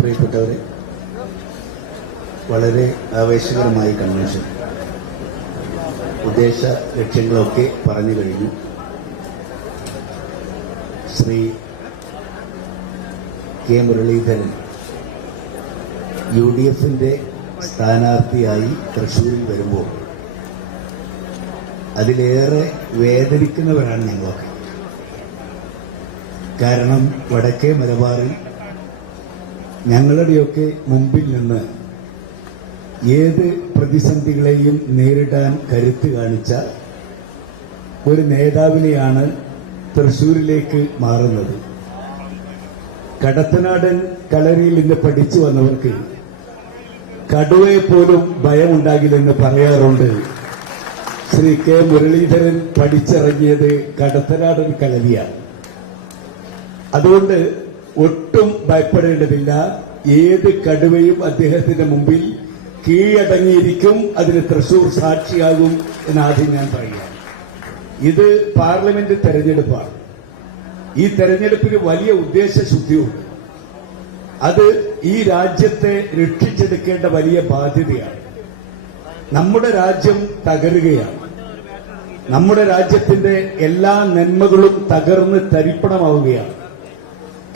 പ്രിയപ്പെട്ടവരെ വളരെ ആവേശകരമായ കൺവെൻഷൻ. ഉദ്ദേശ ലക്ഷ്യങ്ങളൊക്കെ പറഞ്ഞു കഴിഞ്ഞു. Shri K Muraleedharan U D എഫിന്റെ സ്ഥാനാർത്ഥിയായി തൃശൂരിൽ വരുമ്പോൾ അതിലേറെ വേദനിക്കുന്നവരാണ് ഞങ്ങളൊക്കെ. കാരണം വടക്കേ മലബാറിൽ ഞങ്ങളുടെയൊക്കെ മുമ്പിൽ നിന്ന് ഏത് പ്രതിസന്ധികളെയും നേരിടാൻ കരുത്ത് കാണിച്ച ഒരു നേതാവിനെയാണ് തൃശൂരിലേക്ക് മാറുന്നത്. കടത്തനാടൻ കളരിയിൽ നിന്ന് പഠിച്ചു വന്നവർക്ക് കടുവയെ പോലും ഭയമുണ്ടാകില്ലെന്ന് പറയാറുണ്ട്. ശ്രീ കെ മുരളീധരൻ പഠിച്ചിറങ്ങിയത് കടത്തനാടൻ കളരിയാണ് അതുകൊണ്ട് ഒട്ടും ഭയപ്പെടേണ്ടതില്ല. ഏത് കടുവയും അദ്ദേഹത്തിന്റെ മുമ്പിൽ കീഴടങ്ങിയിരിക്കും അതിന് തൃശൂർ സാക്ഷിയാകും എന്നാദ്യം ഞാൻ പറയുകയാണ്. ഇത് പാർലമെന്റ് തെരഞ്ഞെടുപ്പാണ്. ഈ തെരഞ്ഞെടുപ്പിന് വലിയ ഉദ്ദേശശുദ്ധിയുണ്ട്. അത് ഈ രാജ്യത്തെ രക്ഷിച്ചെടുക്കേണ്ട വലിയ ബാധ്യതയാണ്. നമ്മുടെ രാജ്യം തകരുകയാണ്. നമ്മുടെ രാജ്യത്തിന്റെ എല്ലാ നന്മകളും തകർന്ന് തരിപ്പണമാവുകയാണ്.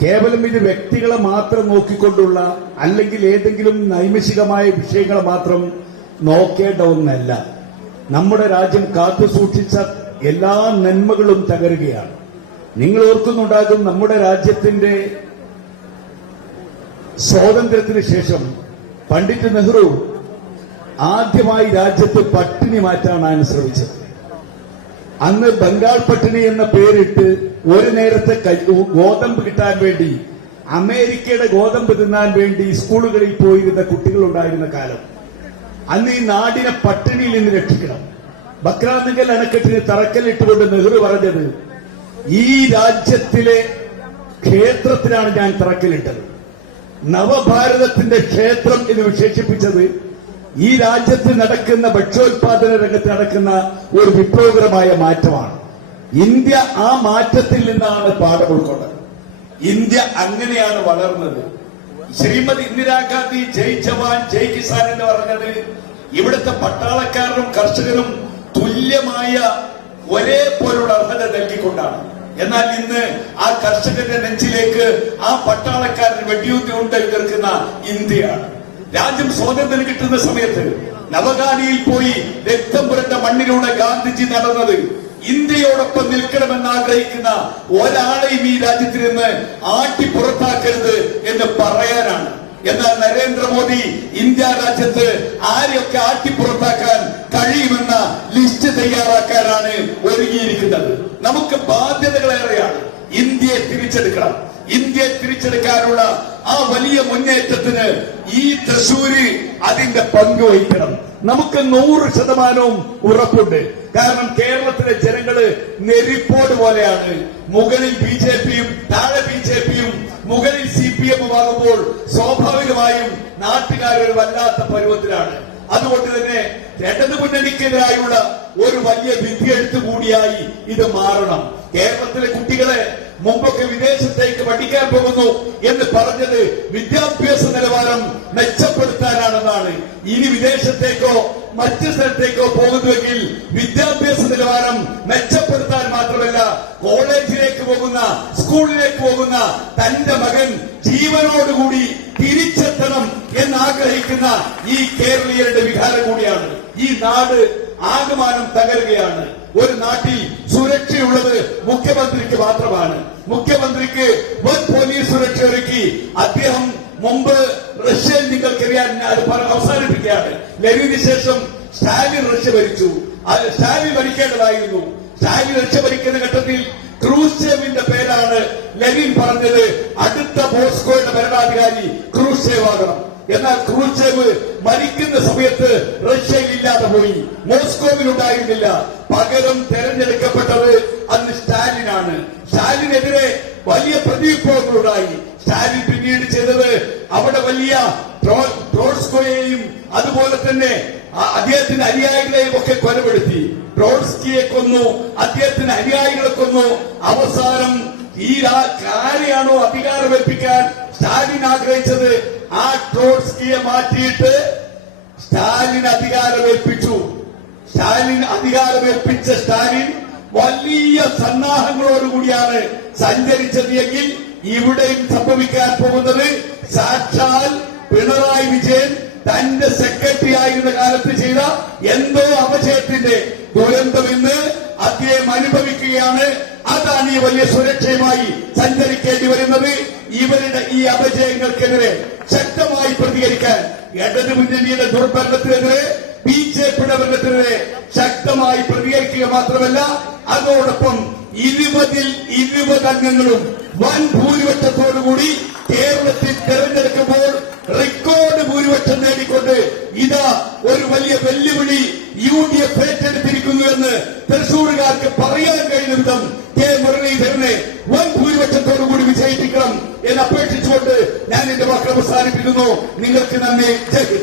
കേവലം ഇത് വ്യക്തികളെ മാത്രം നോക്കിക്കൊണ്ടുള്ള അല്ലെങ്കിൽ ഏതെങ്കിലും നൈമിഷികമായ വിഷയങ്ങളെ മാത്രം നോക്കേണ്ട ഒന്നല്ല. നമ്മുടെ രാജ്യം കാത്തു സൂക്ഷിച്ച എല്ലാ നന്മകളും തകരുകയാണ്. നിങ്ങൾ ഓർക്കുന്നുണ്ടാകും നമ്മുടെ രാജ്യത്തിന്റെ സ്വാതന്ത്ര്യത്തിന് ശേഷം പണ്ഡിറ്റ് നെഹ്റു ആദ്യമായി രാജ്യത്ത് പട്ടിണി മാറ്റാനാണ് ശ്രമിച്ചത്. അന്ന് ബംഗാൾ പട്ടിണി എന്ന പേരിട്ട് ഒരു നേരത്തെ ഗോതമ്പ് കിട്ടാൻ വേണ്ടി അമേരിക്കയുടെ ഗോതമ്പ് തിന്നാൻ വേണ്ടി സ്കൂളുകളിൽ പോയിരുന്ന കുട്ടികളുണ്ടായിരുന്ന കാലം. അന്ന് ഈ നാടിനെ പട്ടിണിയിൽ നിന്ന് രക്ഷിക്കണം. ബക്രാന്നുങ്കൽ അണക്കെട്ടിന് തറക്കല്ലിട്ടുകൊണ്ട് നെഹ്റു പറഞ്ഞത് ഈ രാജ്യത്തിലെ ക്ഷേത്രത്തിനാണ് ഞാൻ തറക്കല്ലിട്ടത്. നവഭാരതത്തിന്റെ ക്ഷേത്രം എന്ന് വിശേഷിപ്പിച്ചത് ഈ രാജ്യത്ത് നടക്കുന്ന ഭക്ഷ്യോത്പാദന രംഗത്ത് നടക്കുന്ന ഒരു വിപ്ലവകരമായ മാറ്റമാണ്. ഇന്ത്യ ആ മാറ്റത്തിൽ നിന്നാണ് പാഠം ഉൾക്കൊണ്ടത്. ഇന്ത്യ അങ്ങനെയാണ് വളർന്നത്. ശ്രീമതി ഇന്ദിരാഗാന്ധി ജയ് ജവാൻ ജയ് കിസാൻ എന്ന് പറഞ്ഞത് ഇവിടുത്തെ പട്ടാളക്കാരനും കർഷകരും തുല്യമായ ഒരേ പോലുള്ള അർഹത നൽകിക്കൊണ്ടാണ്. എന്നാൽ ഇന്ന് ആ കർഷകന്റെ നെഞ്ചിലേക്ക് ആ പട്ടാളക്കാരൻ വെടിയുത്തി ഉണ്ട് തീർക്കുന്ന ഇന്ത്യയാണ്. രാജ്യം സ്വാതന്ത്ര്യം കിട്ടുന്ന സമയത്ത് നവഗാനിയിൽ പോയി രക്തം പുരണ്ട മണ്ണിലൂടെ ഗാന്ധിജി നടന്നത് ഇന്ത്യയോടൊപ്പം നിൽക്കണമെന്ന് ആഗ്രഹിക്കുന്ന ഒരാളെയും ഈ രാജ്യത്തിൽ നിന്ന് ആട്ടി പുറത്താക്കരുത് എന്ന് പറയാനാണ്. എന്നാൽ നരേന്ദ്രമോദി ഇന്ത്യ രാജ്യത്ത് ആരെയൊക്കെ ആട്ടി പുറത്താക്കാൻ കഴിയുമെന്ന ലിസ്റ്റ് തയ്യാറാക്കാനാണ് ഒരുങ്ങിയിരിക്കുന്നത്. നമുക്ക് ബാധ്യതകളേറെയാണ്. ഇന്ത്യയെ തിരിച്ചെടുക്കണം. ഇന്ത്യയെ തിരിച്ചെടുക്കാനുള്ള ആ വലിയ മുന്നേറ്റത്തിന് ഈ തൃശൂര് അതിന്റെ പങ്ക് വഹിക്കണം. നമുക്ക് നൂറ് ശതമാനവും ഉറപ്പുണ്ട്. കാരണം കേരളത്തിലെ ജനങ്ങൾ നെരിപ്പോട് പോലെയാണ്. മുകളിൽ ബി ജെ പിയും താഴെ ബി ജെ പിയും മുകളിൽ സി പി എമ്മും ആകുമ്പോൾ സ്വാഭാവികമായും നാട്ടുകാരൊരു വല്ലാത്ത പരുവത്തിലാണ്. അതുകൊണ്ട് തന്നെ ഇടതു മുന്നണിക്കെതിരായുള്ള ഒരു വലിയ വിധിയെഴുത്ത് കൂടിയായി ഇത് മാറണം. കേരളത്തിലെ കുട്ടികളെ മുമ്പൊക്കെ വിദേശത്തേക്ക് പഠിക്കാൻ പോകുന്നു എന്ന് പറഞ്ഞത് വിദ്യാഭ്യാസ നിലവാരം മെച്ചപ്പെടുത്താനാണെന്നാണ്. ഇനി വിദേശത്തേക്കോ മറ്റു സ്ഥലത്തേക്കോ പോകുന്നുവെങ്കിൽ വിദ്യാഭ്യാസ നിലവാരം മെച്ചപ്പെടുത്താൻ മാത്രമല്ല കോളേജിലേക്ക് പോകുന്ന സ്കൂളിലേക്ക് പോകുന്ന തന്റെ മകൻ ജീവനോടുകൂടി തിരിച്ചെത്തണം എന്നാഗ്രഹിക്കുന്ന ഈ കേരളീയരുടെ വികാരം കൂടിയാണ്. ഈ നാട് ആകമാനം തകരുകയാണ്. ഒരു നാട്ടിൽ സുരക്ഷയുള്ളത് മുഖ്യമന്ത്രിക്ക് മാത്രമാണ്. മുഖ്യമന്ത്രിക്ക് വൻ പോലീസ് സുരക്ഷ ഒരുക്കി. അദ്ദേഹം മുമ്പ് റഷ്യയിൽ നിങ്ങൾക്കറിയാൻ അത് അവസാനിപ്പിക്കുകയാണ്. ലെനിന് ശേഷം സ്റ്റാലിൻ റഷ്യ ഭരിച്ചു. സ്റ്റാലിൻ ഭരിക്കേണ്ടതായിരുന്നു. സ്റ്റാലിൻ റഷ്യ ഭരിക്കുന്ന ഘട്ടത്തിൽ ക്രൂസേവിന്റെ പേരാണ് ലെനിൻ പറഞ്ഞത്. അടുത്ത ബോസ്കോയുടെ ഭരണാധികാരി ക്രൂസേവ് ആകണം എന്നാൽ ക്രൂച്ചേവ് മരിക്കുന്ന സമയത്ത് റഷ്യയിൽ ഇല്ലാതെ പോയി. മോസ്കോവിൽ ഉണ്ടായിരുന്നില്ല. പകരം തെരഞ്ഞെടുക്കപ്പെട്ടത് അന്ന് സ്റ്റാലിനാണ്. സ്റ്റാലിനെതിരെ വലിയ പ്രതിവിപ്ലവങ്ങളുണ്ടായി സ്റ്റാലിൻ പിന്നീട് ചെയ്തത് അവിടെ വലിയ ട്രോൾസ്കോയെയും അതുപോലെ തന്നെ അദ്ദേഹത്തിന്റെ അനുയായികളെയും ഒക്കെ കൊലപ്പെടുത്തി. ട്രോൾസ്കിയെ കൊന്നു അദ്ദേഹത്തിന്റെ അനുയായികളെ കൊന്നു. അവസാനം ഈ ആരെയാണോ അധികാരമേൽപ്പിക്കാൻ സ്റ്റാലിൻ ആഗ്രഹിച്ചത്? ആ ട്രോട്സ്കിയെ മാറ്റിയിട്ട് സ്റ്റാലിൻ അധികാരമേൽപ്പിച്ചു. സ്റ്റാലിൻ അധികാരമേൽപ്പിച്ച സ്റ്റാലിൻ വലിയ സന്നാഹങ്ങളോടുകൂടിയാണ് സഞ്ചരിച്ചത് എങ്കിൽ ഇവിടെയും സംഭവിക്കാൻ പോകുന്നത് സാക്ഷാൽ പിണറായി വിജയൻ തന്റെ സെക്രട്ടറി ആയിരുന്ന കാലത്ത് ചെയ്ത എന്തോ അപജയത്തിന്റെ ദുരന്തം ഇന്ന് അദ്ദേഹം അനുഭവിക്കുകയാണ്. അതാണ് ഈ വലിയ സുരക്ഷയുമായി സഞ്ചരിക്കേണ്ടി വരുന്നത്. ഇവരുടെ ഈ അപജയങ്ങൾക്കെതിരെ ശക്തമായി പ്രതികരിക്കാൻ ഇടതു മുന്നണിയുടെ ദുർഭരണത്തിനെതിരെ ബി ജെ പിയുടെ ഭരണത്തിനെതിരെ ശക്തമായി പ്രതികരിക്കുക മാത്രമല്ല അതോടൊപ്പം ഇരുപതിൽ ഇരുപത് അംഗങ്ങളും വൻ ഭൂരിപക്ഷത്തോടുകൂടി കേരളത്തിൽ തെരഞ്ഞെടുക്കുമ്പോൾ റെക്കോർഡ് ഭൂരിപക്ഷം നേടിക്കൊണ്ട് ഇതാ ഒരു വലിയ വെല്ലുവിളി യു ഡി എഫ് ഏറ്റെടുത്തിരിക്കുന്നു എന്ന് തൃശൂരുകാർക്ക് പറയാൻ കഴിയുന്ന വിധം കെ മുരളീധരനെ വൻ ഭൂരിപക്ഷത്തോടുകൂടി വിജയിപ്പിക്കണം എന്ന് അപേക്ഷിച്ചുകൊണ്ട് ഞാൻ എന്റെ വാക്കുകൾ അവസാനിപ്പിക്കുന്നു നിങ്ങൾക്ക് നന്ദി. ജയ്